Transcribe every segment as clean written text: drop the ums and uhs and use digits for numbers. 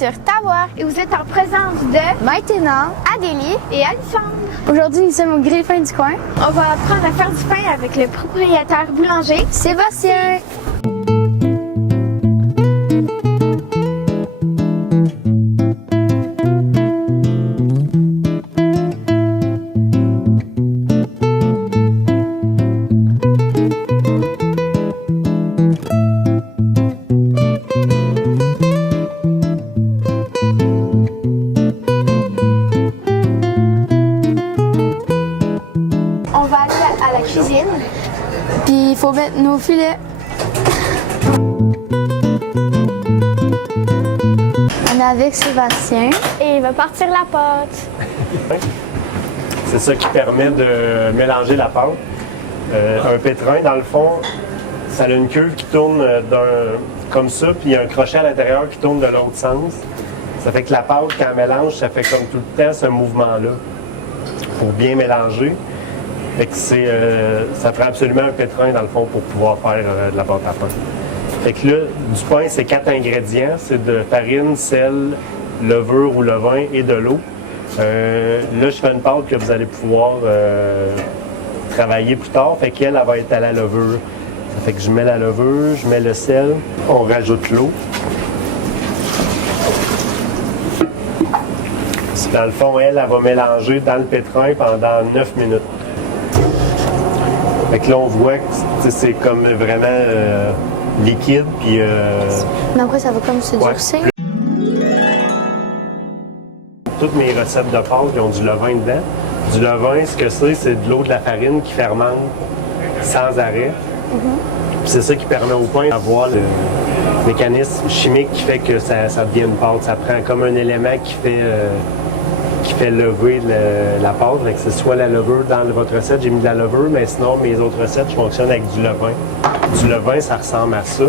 sur Ta Voix et vous êtes en présence de Maintenant, Adélie et Alexandre. aujourd'hui nous sommes au grille-pain du coin. On va apprendre à faire du pain avec le propriétaire boulanger Sébastien! On va aller à la cuisine. Puis il faut mettre nos filets. On est avec Sébastien. Et il va partir la pâte. C'est ça qui permet de mélanger la pâte. Un pétrin, dans le fond, ça a une cuve qui tourne comme ça, puis il y a un crochet à l'intérieur qui tourne de l'autre sens. Ça fait que la pâte, quand elle mélange, ça fait comme tout le temps ce mouvement-là pour bien mélanger. Fait que ça prend absolument un pétrin, dans le fond, pour pouvoir faire de la pâte à pain. Fait que là, du pain, c'est 4 ingrédients. C'est de farine, sel, levure ou levain et de l'eau. Là, je fais une pâte que vous allez pouvoir travailler plus tard. Fait qu'elle, elle va être à la levure. Ça fait que je mets la levure, je mets le sel, on rajoute l'eau. Dans le fond, elle va mélanger dans le pétrin pendant 9 minutes. Fait que là, on voit que c'est comme vraiment liquide. Puis, Mais après, ça va comme se durcir. Toutes mes recettes de pâtes qui ont du levain dedans. Du levain, ce que c'est de l'eau de la farine qui fermente sans arrêt. Puis c'est ça qui permet au pain d'avoir le mécanisme chimique qui fait que ça devient une pâte. Ça prend comme un élément qui fait lever la pâte. Fait que c'est soit la levure dans votre recette, j'ai mis de la levure, mais sinon mes autres recettes, je fonctionne avec du levain. Du levain, ça ressemble à ça.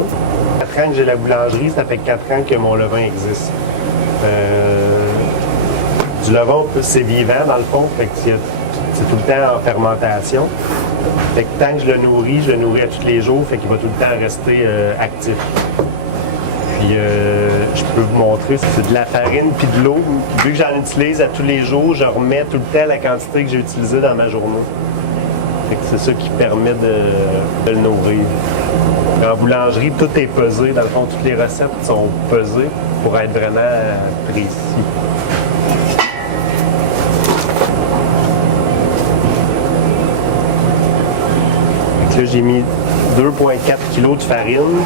4 ans que j'ai la boulangerie, ça fait 4 ans que mon levain existe. Du levain, c'est vivant dans le fond, fait que c'est tout le temps en fermentation. Fait que tant que je le nourris à tous les jours, fait qu'il va tout le temps rester actif. Puis je peux vous montrer, c'est de la farine puis de l'eau. Puis vu que j'en utilise à tous les jours, je remets tout le temps la quantité que j'ai utilisée dans ma journée. Fait que c'est ça qui permet de le nourrir. En boulangerie, tout est pesé. Dans le fond, toutes les recettes sont pesées pour être vraiment précis. Là, j'ai mis 2,4 kg de farine.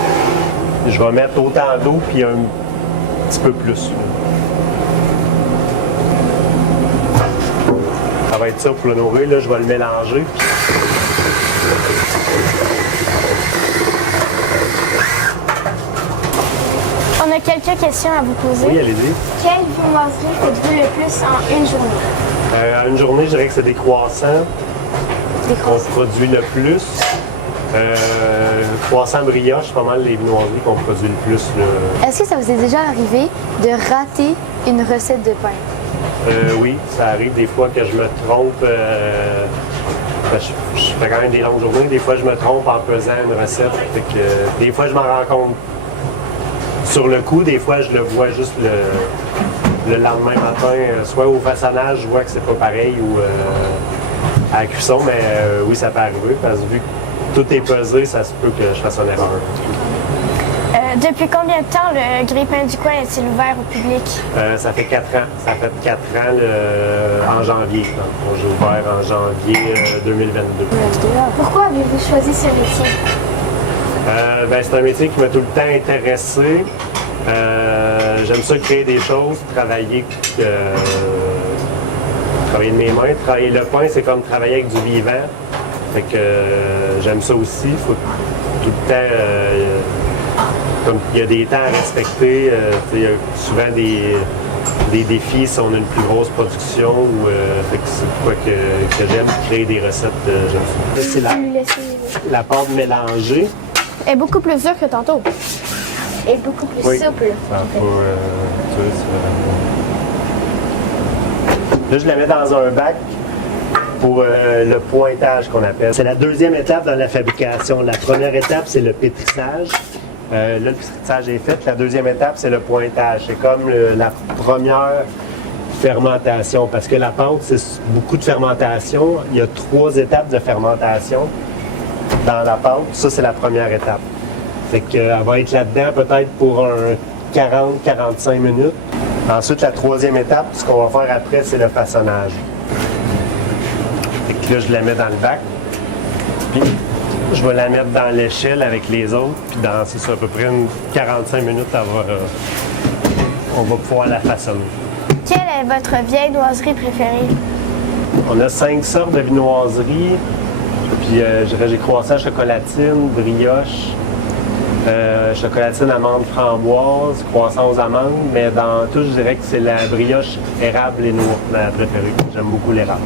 Je vais mettre autant d'eau puis un petit peu plus. Ça va être ça pour le nourrir. Là, je vais le mélanger. On a quelques questions à vous poser. Oui, allez-y. Quelle viennoiserie faites-vous le plus en une journée? Une journée, je dirais que c'est des croissants. Des qu'on produit le plus. Croissant brioche, c'est pas mal les viennoiseries qu'on produit le plus. Là. Est-ce que ça vous est déjà arrivé de rater une recette de pain? Oui, ça arrive des fois que je me trompe. Je fais quand même des longues journées. Des fois, je me trompe en pesant une recette. Fait que, des fois, je m'en rends compte sur le coup. Des fois, je le vois juste le lendemain matin. Soit au façonnage, je vois que c'est pas pareil ou à la cuisson. Mais oui, ça peut arriver parce que vu que tout est pesé, ça se peut que je fasse une erreur. Depuis combien de temps le grille-pain du coin est-il ouvert au public? Ça fait 4 ans. Ça fait 4 ans en janvier. Donc, j'ai ouvert en janvier 2022. Pourquoi avez-vous choisi ce métier? C'est un métier qui m'a tout le temps intéressé. J'aime ça créer des choses, travailler de mes mains. Travailler le pain, c'est comme travailler avec du vivant. Fait que j'aime ça aussi. Il faut tout le temps... comme il y a des temps à respecter. Il y a souvent des défis si on a une plus grosse production. Fait que c'est quoi que j'aime, créer des recettes. C'est la pâte mélangée. Elle est beaucoup plus dure que tantôt. Elle est beaucoup plus souple. Là, je la mets dans un bac pour le pointage qu'on appelle. C'est la deuxième étape dans la fabrication. La première étape, c'est le pétrissage. Là, le tissage est fait. La deuxième étape, c'est le pointage. C'est comme la première fermentation, parce que la pâte, c'est beaucoup de fermentation. Il y a 3 étapes de fermentation dans la pâte. Ça, c'est la première étape. Fait qu'elle va être là-dedans peut-être pour un 40-45 minutes. Ensuite, la troisième étape, ce qu'on va faire après, c'est le façonnage. Fait que là, je la mets dans le bac. Puis, je vais la mettre dans l'échelle avec les autres. Puis, c'est ça, à peu près une 45 minutes, on va pouvoir la façonner. Quelle est votre viennoiserie préférée? On a 5 sortes de viennoiseries. Puis, j'ai croissant chocolatine, brioche, chocolatine amande framboise, croissant aux amandes. Mais dans tout, je dirais que c'est la brioche érable et noix, ma préférée. J'aime beaucoup l'érable.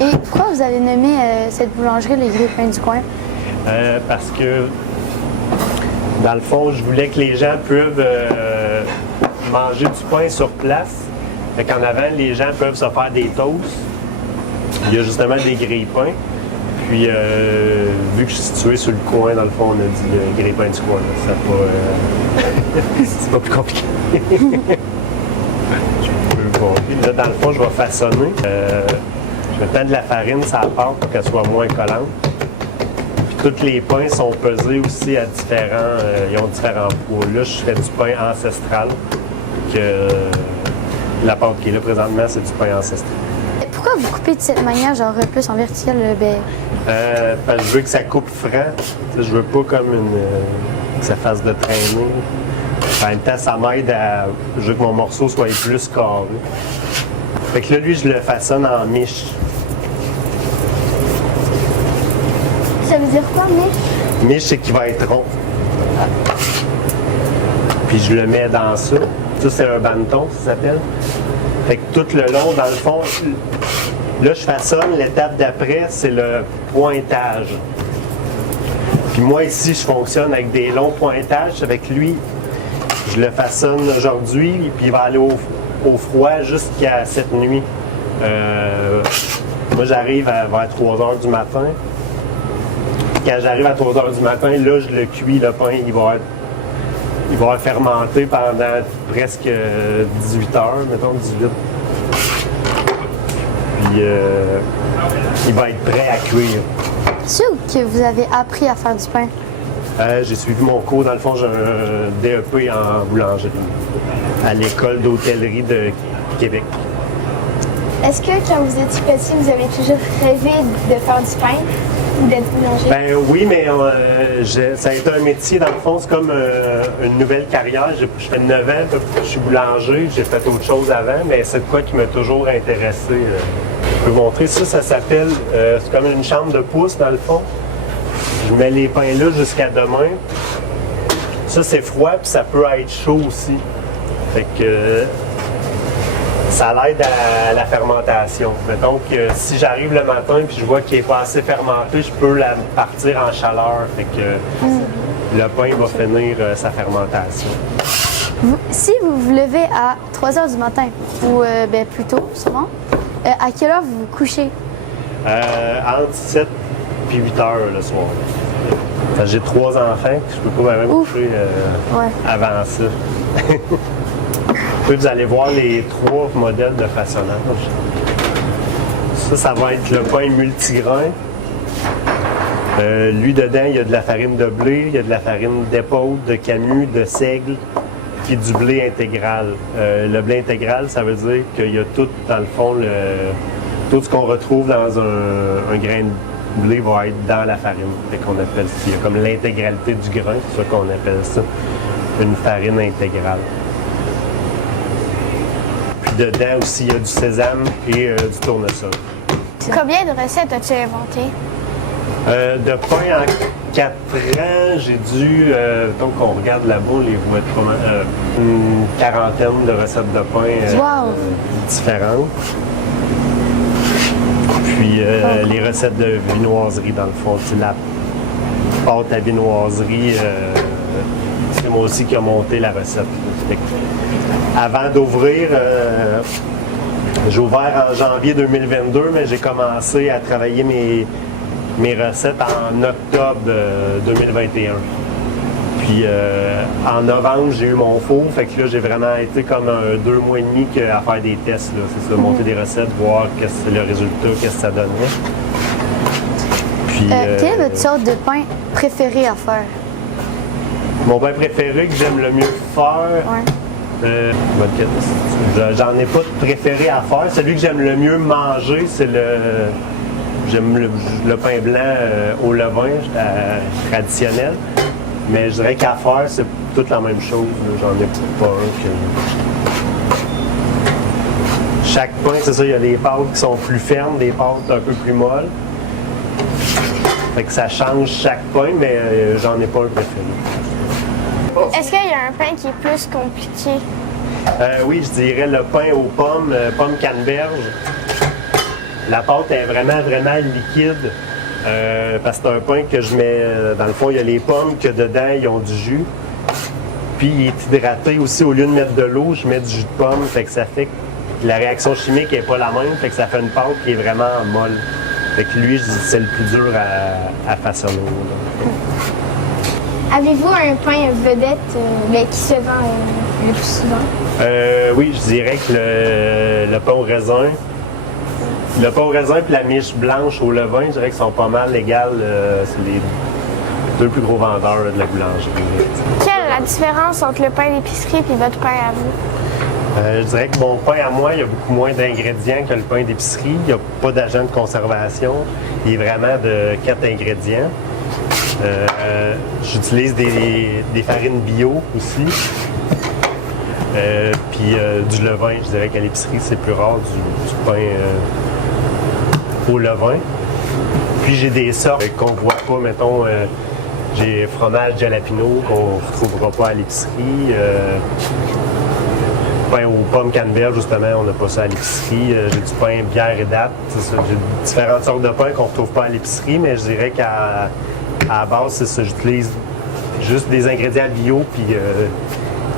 Et pourquoi vous avez nommé cette boulangerie les Grille-Pains du coin? Parce que, dans le fond, je voulais que les gens peuvent manger du pain sur place. Fait qu'en avant, les gens peuvent se faire des toasts. Il y a justement des grille-pains. Puis, vu que je suis situé sur le coin, dans le fond, on a dit le grille-pain du coin. C'est pas plus compliqué. Puis là, dans le fond, je vais façonner. Je vais mettre de la farine sur la pâte pour qu'elle soit moins collante. Puis tous les pains sont pesés aussi à différents... ils ont différents poids. Là, je fais du pain ancestral. La pâte qui est là présentement, c'est du pain ancestral. Pourquoi vous coupez de cette manière, genre plus en vertical? Parce que je veux que ça coupe franc. Je veux pas comme que ça fasse de traîner. En même temps, ça m'aide à... Je veux que mon morceau soit plus carré. Fait que là, lui, je le façonne en miche. Ça veut dire quoi, miche? Miche, c'est qu'il va être rond. Puis je le mets dans ça. Ça, c'est un banneton, ça s'appelle. Fait que tout le long, dans le fond, là, je façonne. L'étape d'après, c'est le pointage. Puis moi, ici, je fonctionne avec des longs pointages. Avec lui, je le façonne aujourd'hui, puis il va aller au froid jusqu'à cette nuit. Moi, j'arrive vers 3 h du matin. Quand j'arrive à 3 h du matin, là, je le cuis, le pain, il va fermenter pendant presque 18 heures, mettons 18. Puis, il va être prêt à cuire. C'est où que vous avez appris à faire du pain? J'ai suivi mon cours, dans le fond, j'ai un DEP en boulangerie à l'école d'hôtellerie de Québec. Est-ce que quand vous étiez petit, vous avez toujours rêvé de faire du pain ou d'être boulanger? Ben oui, mais ça a été un métier, dans le fond, c'est comme une nouvelle carrière. Je fais 9 ans, je suis boulanger, j'ai fait autre chose avant, mais c'est de quoi qui m'a toujours intéressé. Je peux vous montrer ça, ça s'appelle, c'est comme une chambre de pouce, dans le fond. Je mets les pains là jusqu'à demain. Ça, c'est froid, puis ça peut être chaud aussi. Fait que ça l'aide à la fermentation. Mettons que si j'arrive le matin et je vois qu'il n'est pas assez fermenté, je peux la partir en chaleur. Fait que le pain va finir sa fermentation. Si vous vous levez à 3 h du matin, ou plus tôt, souvent, à quelle heure vous vous couchez? Entre 7 et 8 heures le soir. J'ai 3 enfants, je peux pas même coucher avant ça. Puis vous allez voir les 3 modèles de façonnage. Ça va être le pain multigrain. Lui, dedans, il y a de la farine de blé, il y a de la farine d'épaule, de camus, de seigle, puis du blé intégral. Le blé intégral, ça veut dire qu'il y a tout, dans le fond, tout ce qu'on retrouve dans un grain de blé va être dans la farine. Fait qu'on appelle ça, il y a comme l'intégralité du grain, c'est ça qu'on appelle ça, une farine intégrale. Dedans aussi, il y a du sésame et du tournesol. Combien de recettes as-tu inventées? De pain en 4 ans, j'ai dû, donc on regarde là-bas, les vous être comment, une quarantaine de recettes de pain différentes. Puis les recettes de viennoiserie, dans le fond, c'est la pâte à viennoiserie, c'est moi aussi qui a monté la recette. Avant d'ouvrir, j'ai ouvert en janvier 2022, mais j'ai commencé à travailler mes recettes en octobre 2021. Puis en novembre, j'ai eu mon four. Fait que là, j'ai vraiment été comme 2 mois et demi à faire des tests. C'est ça, monter des recettes, voir qu'est-ce que le résultat, qu'est-ce que ça donnait. Puis, quelle est votre sorte de pain préféré à faire? Mon pain préféré que j'aime le mieux faire, j'en ai pas de préféré à faire. Celui que j'aime le mieux manger, c'est j'aime le pain blanc au levain, traditionnel. Mais je dirais qu'à faire, c'est toute la même chose. J'en ai pas un que... Chaque pain, c'est ça, il y a des pâtes qui sont plus fermes, des pâtes un peu plus molles. Fait que ça change chaque pain, mais j'en ai pas un préféré. Est-ce qu'il y a un pain qui est plus compliqué? Oui, je dirais le pain aux pommes, pomme canneberge. La pâte est vraiment, vraiment liquide. Parce que c'est un pain que je mets, dans le fond, il y a les pommes que dedans, ils ont du jus. Puis il est hydraté aussi, au lieu de mettre de l'eau, je mets du jus de pomme. Fait que ça fait que la réaction chimique n'est pas la même. Fait que ça fait une pâte qui est vraiment molle. Fait que lui, je dis c'est le plus dur à façonner. Avez-vous un pain vedette qui se vend le plus souvent? Oui, je dirais que le pain au raisin. Le pain au raisin et la miche blanche au levain, je dirais qu'ils sont pas mal égales. C'est les 2 plus gros vendeurs de la boulangerie. Quelle est la différence entre le pain d'épicerie et votre pain à vous? Je dirais que mon pain à moi, il y a beaucoup moins d'ingrédients que le pain d'épicerie. Il n'y a pas d'agent de conservation. Il est vraiment de 4 ingrédients. J'utilise des farines bio aussi. Puis du levain, je dirais qu'à l'épicerie, c'est plus rare du pain au levain. Puis j'ai des sortes qu'on ne voit pas, mettons, j'ai fromage jalapeno qu'on ne retrouvera pas à l'épicerie. Pain aux pommes canneberge, justement, on n'a pas ça à l'épicerie. J'ai du pain bière et date. J'ai différentes sortes de pain qu'on ne retrouve pas à l'épicerie, mais je dirais qu'à la base, c'est ça. J'utilise juste des ingrédients bio, puis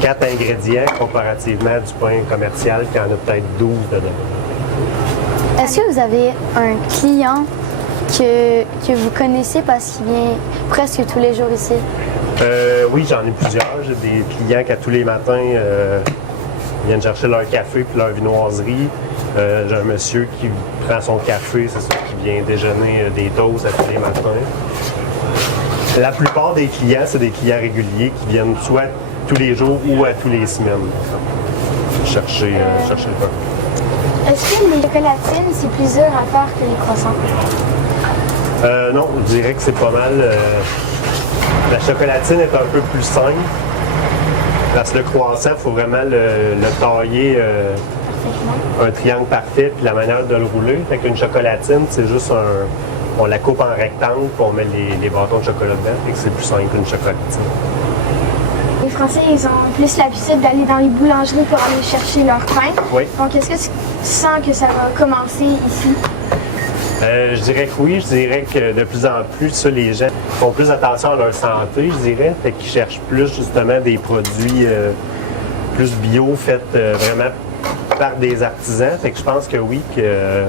4 ingrédients comparativement du pain commercial qui en a peut-être 12 dedans. Est-ce que vous avez un client que vous connaissez parce qu'il vient presque tous les jours ici? Oui, j'en ai plusieurs. J'ai des clients qui, à tous les matins, viennent chercher leur café puis leur viennoiserie. J'ai un monsieur qui prend son café, c'est ça, qui vient déjeuner des toasts à tous les matins. La plupart des clients, c'est des clients réguliers qui viennent soit tous les jours ou à tous les semaines chercher le pain. Est-ce que les chocolatines, c'est plus dur à faire que les croissants? Non, je dirais que c'est pas mal. La chocolatine est un peu plus simple. Parce que le croissant, il faut vraiment le tailler un triangle parfait, puis la manière de le rouler. Fait qu'une chocolatine, c'est juste on la coupe en rectangle, puis on met les bâtons de chocolat dedans. Fait que c'est plus simple qu'une chocolatine. Les Français, ils ont plus l'habitude d'aller dans les boulangeries pour aller chercher leur pain. Oui. Donc, est-ce que tu sens que ça va commencer ici? Je dirais que oui. Je dirais que de plus en plus, ça, les gens font plus attention à leur santé, je dirais. Fait qu'ils cherchent plus, justement, des produits plus bio, faits vraiment par des artisans. Fait que je pense que oui, que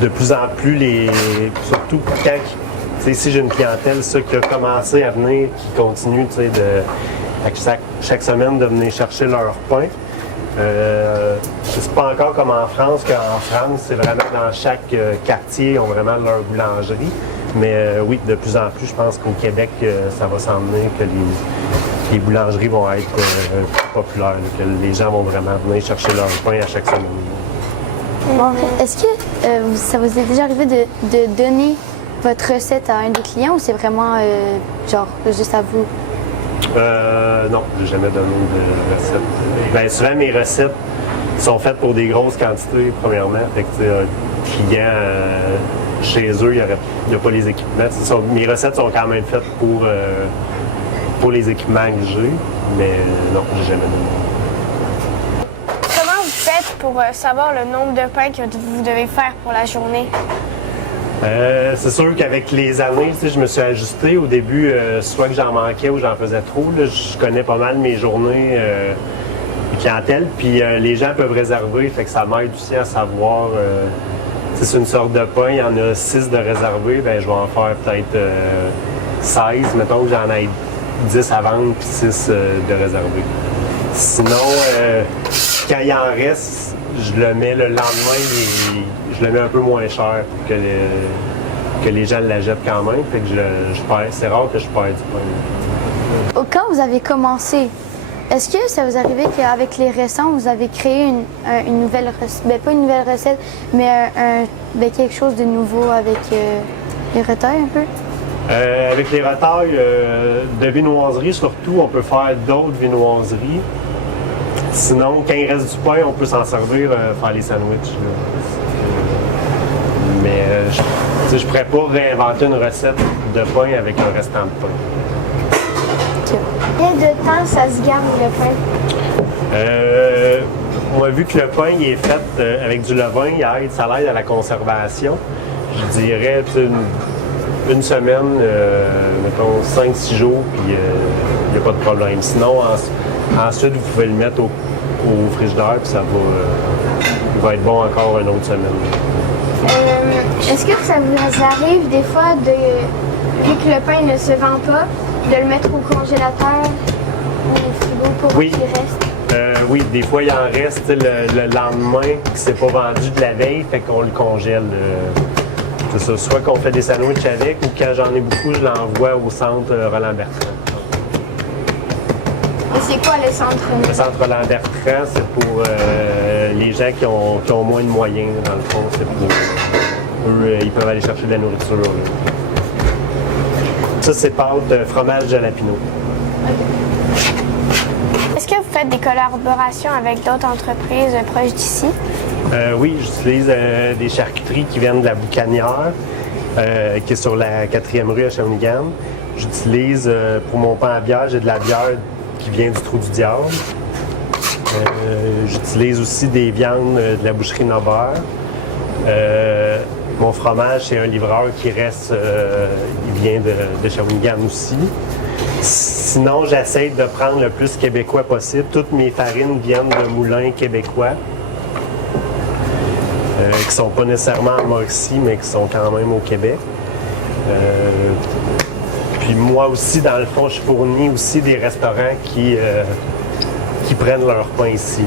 de plus en plus, surtout quand... Si j'ai une clientèle qui a commencé à venir, qui continue chaque semaine de venir chercher leur pain. C'est pas encore comme en France, qu'en France, c'est vraiment dans chaque quartier, ils ont vraiment leur boulangerie. Mais oui, de plus en plus, je pense qu'au Québec, ça va s'en venir, que les boulangeries vont être populaires, là, que les gens vont vraiment venir chercher leur pain à chaque semaine. Bon, est-ce que ça vous est déjà arrivé de donner votre recette à un des clients ou c'est vraiment juste à vous? Non, j'ai jamais donné de recette. Bien, souvent, mes recettes sont faites pour des grosses quantités, premièrement. Fait que, un client, chez eux, il n'y a pas les équipements. Mes recettes sont quand même faites pour les équipements que j'ai, mais non, j'ai jamais donné. Comment vous faites pour savoir le nombre de pains que vous devez faire pour la journée? C'est sûr qu'avec les années, je me suis ajusté. Au début, soit que j'en manquais ou j'en faisais trop. Là, je connais pas mal mes journées de clientèle. Puis les gens peuvent réserver, fait que ça m'aide aussi à savoir si c'est une sorte de pain, il y en a 6 de réservés, ben je vais en faire peut-être 16, mettons que j'en ai 10 à vendre puis 6 de réservés. Sinon, quand il en reste, je le mets le lendemain et je le mets un peu moins cher pour que les gens l'achètent quand même. Fait que je perds. C'est rare que je perds du pain. Quand vous avez commencé, est-ce que ça vous arrivait qu'avec les récents, vous avez créé une nouvelle recette, ben, pas une nouvelle recette, mais ben, quelque chose de nouveau avec les retailles un peu? Avec les retailles de viennoiserie, surtout, on peut faire d'autres viennoiseries. Sinon, quand il reste du pain, on peut s'en servir, faire les sandwichs. Mais je ne pourrais pas réinventer une recette de pain avec un restant de pain. Combien de temps ça se garde le pain? On a vu que le pain il est fait avec du levain, ça l'aide à la conservation. Je dirais une semaine, mettons 5-6 jours, puis il n'y a pas de problème. Sinon, ensuite, vous pouvez le mettre au frigidaire, puis ça il va être bon encore une autre semaine. Est-ce que ça vous arrive des fois, vu que le pain ne se vend pas, de le mettre au congélateur ou au frigo pour Oui. qu'il reste? Oui, des fois, il en reste le lendemain qui ne s'est pas vendu de la veille, fait qu'on le congèle. C'est ça. Soit qu'on fait des sandwichs avec, ou quand j'en ai beaucoup, je l'envoie au centre Roland Bertrand. Et c'est quoi le centre? Le centre Roland Bertrand, c'est pour les gens qui ont moins de moyens, dans le fond. C'est pour eux, ils peuvent aller chercher de la nourriture. Là. Ça, c'est pâte fromage jalapeno. Est-ce que vous faites des collaborations avec d'autres entreprises proches d'ici? Oui, j'utilise des charcuteries qui viennent de la Boucanière, qui est sur la 4e rue à Shawinigan. J'utilise pour mon pain à bière, j'ai de la bière qui vient du Trou du Diable. J'utilise aussi des viandes de la boucherie Nobert. Mon fromage, c'est un livreur qui reste, il vient de Shawinigan aussi. Sinon, j'essaie de prendre le plus québécois possible. Toutes mes farines viennent de moulins québécois, qui ne sont pas nécessairement en Mauricie, mais qui sont quand même au Québec. Puis moi aussi, dans le fond, je fournis aussi des restaurants qui prennent leur pain ici.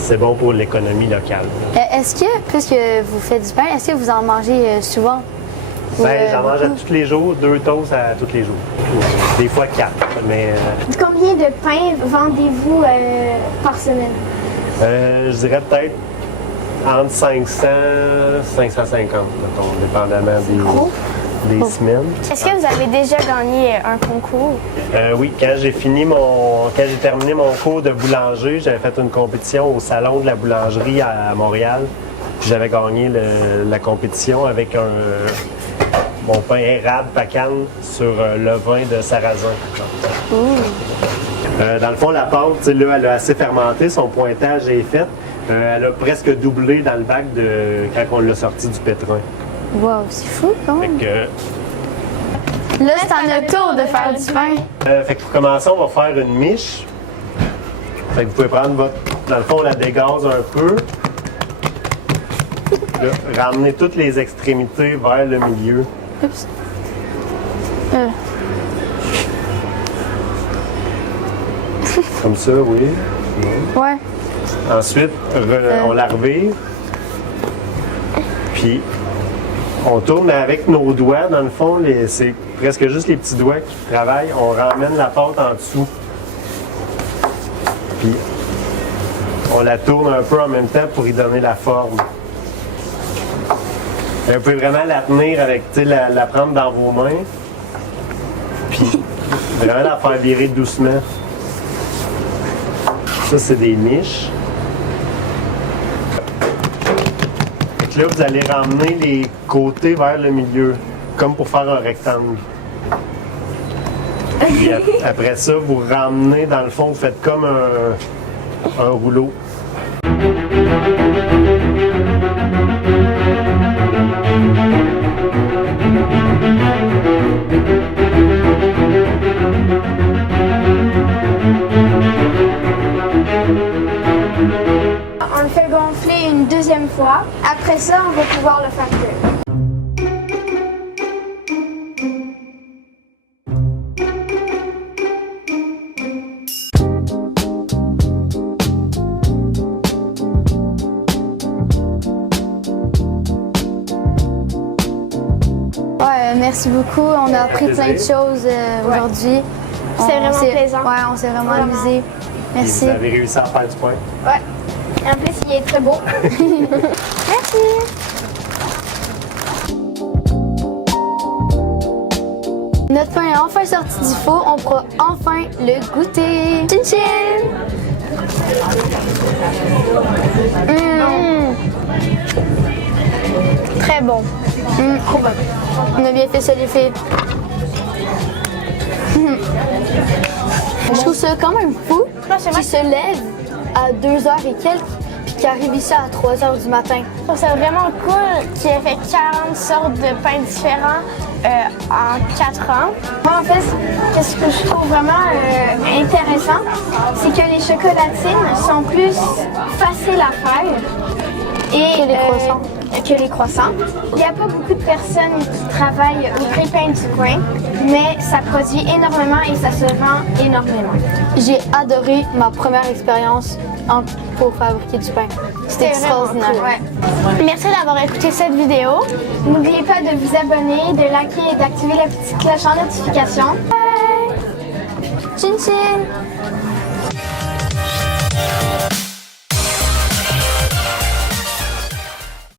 C'est bon pour l'économie locale. Est-ce que, puisque vous faites du pain, est-ce que vous en mangez souvent? Ben, j'en mange à tous les jours, 2 toasts à tous les jours. Des fois 4, mais... Combien de pain vendez-vous par semaine? je dirais peut-être entre 500 et 550, mettons, dépendamment des semaines. Est-ce que vous avez déjà gagné un concours? Oui, quand j'ai terminé mon cours de boulanger, j'avais fait une compétition au Salon de la boulangerie à Montréal. Puis j'avais gagné la compétition avec mon pain érable pacane sur le vin de sarrasin. Dans le fond, la pâte, là, elle a assez fermenté, son pointage est fait. Elle a presque doublé dans le bac quand on l'a sorti du pétrin. Wow, c'est fou quand même. Là, c'est à notre tour de faire du pain. Fait que pour commencer, on va faire une miche. Fait que vous pouvez prendre dans le fond, on la dégaze un peu. Là, ramener toutes les extrémités vers le milieu. Oups. Comme ça, oui. Ouais. Ensuite, on la revire. Puis, on tourne avec nos doigts. Dans le fond, c'est presque juste les petits doigts qui travaillent. On ramène la pâte en dessous. Puis, on la tourne un peu en même temps pour y donner la forme. Et vous pouvez vraiment la tenir avec, la prendre dans vos mains. Puis, vraiment la faire virer doucement. Ça, c'est des miches. Là, vous allez ramener les côtés vers le milieu, comme pour faire un rectangle. Puis après ça, vous ramenez, dans le fond, vous faites comme un rouleau. On le fait gonfler une deuxième fois. Après ça, on va pouvoir le faire cuire. merci beaucoup. On a appris plein de choses aujourd'hui. C'était vraiment plaisant. Ouais, on s'est vraiment amusé. Et Merci. vous avez réussi à faire du pain. Ouais. En plus, il est très beau. Merci. Notre pain est enfin sorti du four. On pourra enfin le goûter. Chin chin! Très bon. Trop bon. On a bien fait ça, les filles. Je trouve ça quand même fou qu'il se lève à 2h et quelques puis qu'il arrive ici à 3h du matin. Je trouve ça vraiment cool qu'il ait fait 40 sortes de pains différents en 4 ans. Moi, en fait, ce que je trouve vraiment intéressant, c'est que les chocolatines sont plus faciles à faire Que les croissants. que les croissants. Il n'y a pas beaucoup de personnes qui travaillent au grille-pain du coin, mais ça produit énormément et ça se vend énormément. J'ai adoré ma première expérience pour fabriquer du pain. C'était extraordinaire. Vraiment cool, ouais. Merci d'avoir écouté cette vidéo. N'oubliez pas de vous abonner, de liker et d'activer la petite cloche en notification. Chin chin!